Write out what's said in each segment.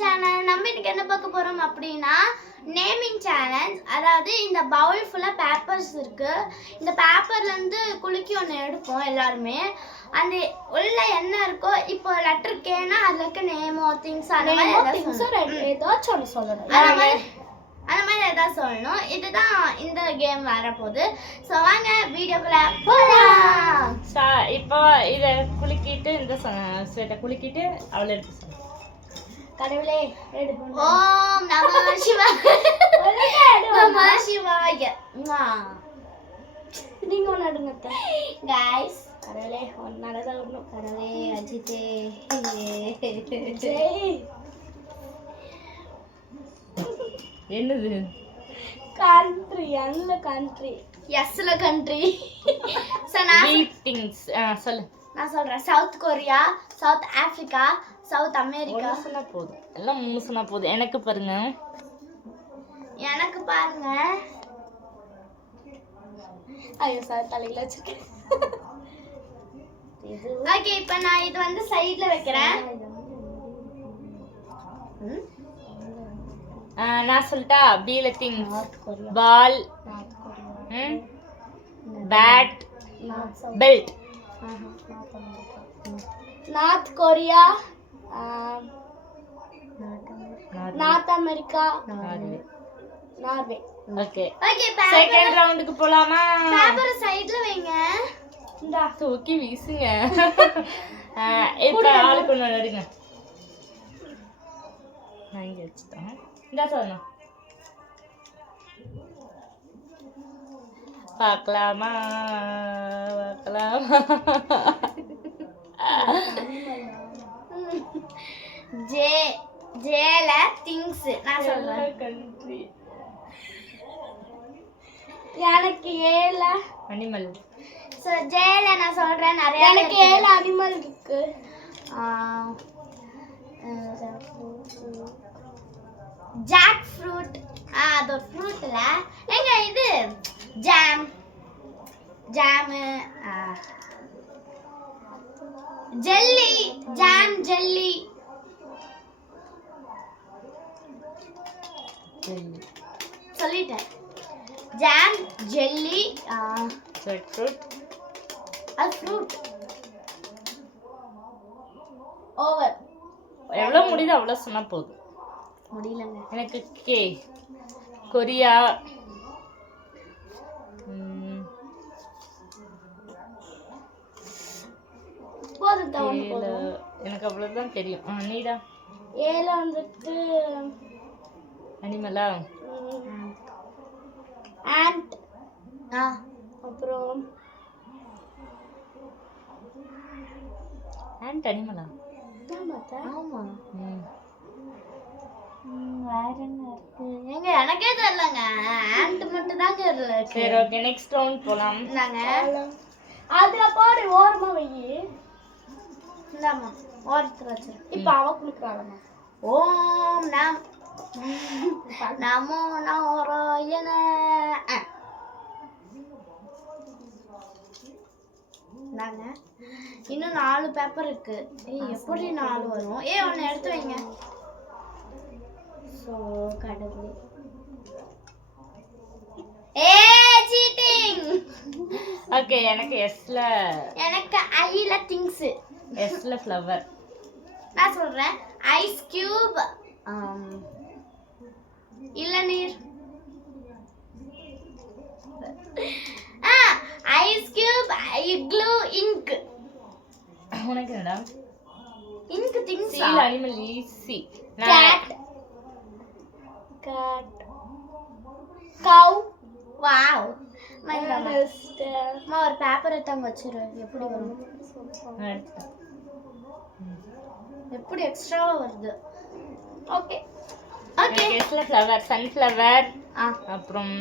Channel நம்ம இன்னைக்கு என்ன பார்க்க போறோம் அப்படின்னா நேமிங் சேலஞ்ச் அதாவது இந்த பவுல் ஃபுல்லாக பேப்பர்ஸ் இருக்கு. இந்த பேப்பர்ல இருந்து குலுக்கி ஒன்று எடுப்போம் எல்லாருமே. அந்த உள்ள என்ன இருக்கோ இப்போ லெட்டர் கேனா அதுல இருக்க நேமோ திங்ஸ் அந்த மாதிரி. ஏதாச்சும் ஒன்று சொல்லணும். அந்த மாதிரி அந்த மாதிரி ஏதாவது சொல்லணும். இதுதான் இந்த கேம் வரப்போகுது. ஸோ வாங்க வீடியோக்குள்ள போகலாம் இப்போ இதை குலுக்கிட்டு இந்த ஸ்வேட்டை குலுக்கிட்டு அவளை எடுத்து. கடவுளே ஓம் நம சிவாய. நம சிவாய. நீங்க ஒன்று அடுங்க கைஸ் கடவுளே ஒன்னால தான் கடவுளே அஜித்தே. என்னது? கண்ட்ரி அந்த கண்ட்ரி எஸ்ல கண்ட்ரி ஸோ நான் Greetings. ஆ சொல்லு. நான் சொல்றேன் South Korea South Africa South America சொன்னா போதும். எல்லாம் மூணு சொன்னா போதும். எனக்கு பாருங்க. எனக்கு பாருங்க. ஐயோ சார் தலையில வச்சிருக்கேன். ஓகே இப்போ நான் இது வந்து சைடுல வைக்கிறேன். நான் சொல்லிட்டா பீல things ball bat belt North Korea North America. Norway. Okay. Okay second ரவுண்டுக்கு போலாமா? பேப்பர் சைடுல வைங்க. இந்தா. தூக்கி வீசுங்க. இப்ப ஆளுக்கு ஒன்று எடுங்க நான் இங்க வச்சுட்டேன் இந்த சொல்லணும் பார்க்கலாமா? பார்க்கலாமா? நான் சொல்றேன் கண்ட்ரி எனக்கு ஏழு. அனிமல் ஸோ ஜேல நான் சொல்றேன் நிறைய எனக்கு ஏழு அனிமல் இருக்கு. ஜாக் ஃப்ரூட் அது ஒரு ஃப்ரூட்ல எங்க இது jam jam jelly jam jelly. சொல்லிட்டேன். ஜாம் ஜெல்லி ஜெட் ஃப்ரூட் அது ஃப்ரூட் ஓவர் எவ்வளோ முடியுதோ அவ்வளோ சொன்னா போதும். முடியலங்க. எனக்கு கே கொரியா எனக்கு அவ்வளோதான் தெரியும். நீடா. ஏழு வந்துட்டு அனிமலா ஆண்ட் ஆ அப்புறம் ஆண்ட் அனிமலா ஆமாத்தா ஆமா. ம். வேற என்ன இருக்கு? எங்க எனக்கே தெரியலங்க. ஆண்ட் மட்டும் தாங்க இருக்கு. சரி ஓகே நெக்ஸ்ட் ரவுண்ட் போலாம். அதுல போடு ஓரமா வை. இந்தாம்மா ஓரத்தில் வச்சிரு. இப்ப அவ குளிக்கிறாளம்மா. ஓம் நாம் நமோ நாராயண. இன்னும் நாலு பேப்பர் இருக்கு. ஏய் எப்படி நாலு வரும்? ஏய் ஒன்று எடுத்து வைங்க. ஸோ கடவுளே. ஏ சீட்டிங் ஓகே எனக்கு எஸ்ல எனக்கு ஐல திங்ஸ் எஸ்ல ஃப்ளவர் நான் சொல்றேன். ஐஸ் கியூப் இளநீர் ஆ ஐஸ் கியூப் இக்ளூ இங்க் உனக்கு என்னடா? Ink things seal animal easy cat cat cow wow அம்மா ஒரு பேப்பர் எடுத்தாங்க வச்சிரு. எப்படி வரும்? எப்படி எக்ஸ்ட்ராவா வருது? ஓகே ஓகே எஸ்ல ஃப்ளவர் சன்ஃப்ளவர் அப்புறம்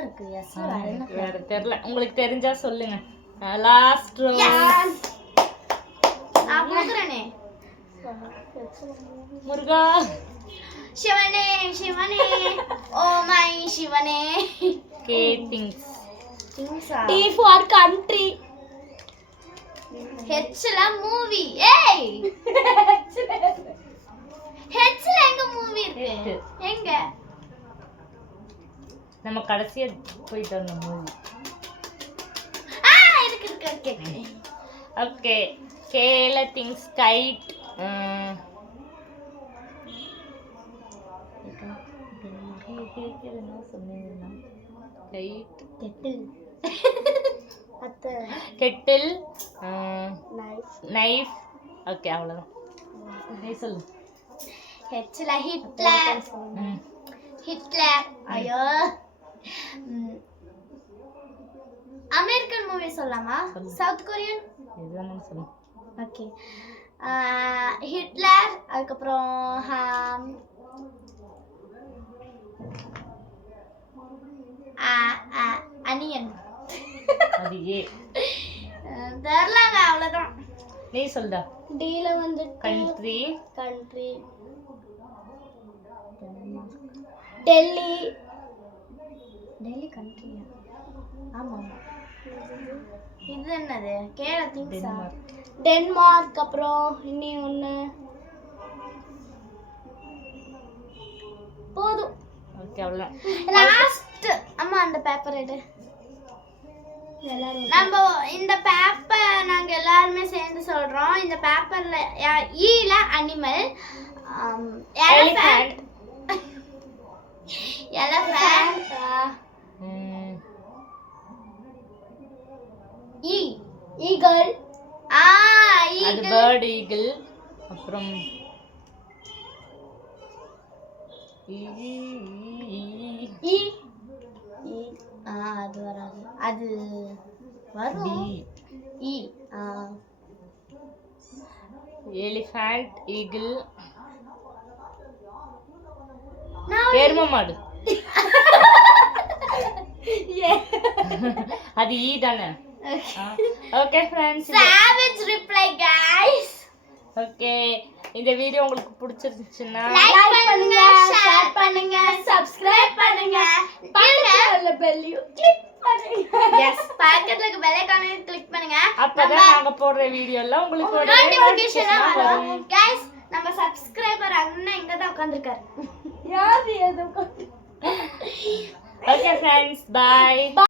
இருக்கு. எஸ் வேற தெரியல. உங்களுக்கு தெரிஞ்சா சொல்லுங்க. லாஸ்ட் நான் கொடுக்குறேனே. முருகா. சிவனே சிவனே. ஓ மை சிவனே. கே திங்ஸ் திங்ஸா T for country. ஹெச்ல மூவி ஏய்! ஹெச்ல எங்க மூவி இருக்கு. எங்க? நம்ம கடைசியா போயிட்டு வந்த மூவி ஆ இருக்கு இருக்கு இருக்கு. ஓகே. கேல things kite kite kettle knife. Okay அவ்வளோதான் நீ சொல்லு. ஹெச்ல ஹிட்லர். ஹிட்லர் ஐயோ. அமெரிக்கன் மூவி சொல்லலாமா? சொல்லு. South Korean? இதுதான் சொல்லு. ஓகே. ஹிட்லர் அதுக்கப்புறம் அனியன் அது ஏ அவ்வளோதான் நீ சொல்லுடா டீல வந்துட்டு கண்ட்ரி கண்ட்ரி டெல்லி. டெல்லி கண்ட்ரியா ஆமாம் இது என்னது? கேரள திங்ஸா டென்மார்க் அப்புறம் இனி ஒன்று போதும். ஓகே அவ்வளோதான் லாஸ்ட் அம்மா அந்த பேப்பர் எடு. நம்ம இந்த பேப்பர் நாங்க எல்லாருமே சேர்ந்து சொல்றோம். இந்த பேப்பர்ல ஈல animal elephant elephant E eagle ஆ அது ஈகிள் பேர்ட் ஈகிள் அப்புறம் ஈ- ஈ- ஈ ஈ ஆ அது வராது. அது வரும். ஆ. Elephant eagle. எரும மாடு? அது ஈ தானே? Okay friends savage reply guys. Okay இந்த வீடியோ உங்களுக்கு பிடிச்சிருந்துச்சுன்னா லைக் பண்ணுங்க ஷேர் பண்ணுங்க சப்ஸ்கிரைப் பண்ணுங்க பக்கத்துல பெல்லையும் கிளிக் பண்ணுங்க எஸ் பக்கத்துல இருக்க பெல் ஐகானை கிளிக் பண்ணுங்க அப்பதான் நாங்க போடுற வீடியோ எல்லாம் உங்களுக்கு உடனே நோட்டிபிகேஷன் notification வரும் வரும் गाइस நம்ம சப்ஸ்கிரைபர் அண்ணா இங்க தான் உட்கார்ந்திருக்காரு யாரு எதுவும் ஓகே ஃப்ரெண்ட்ஸ் பாய்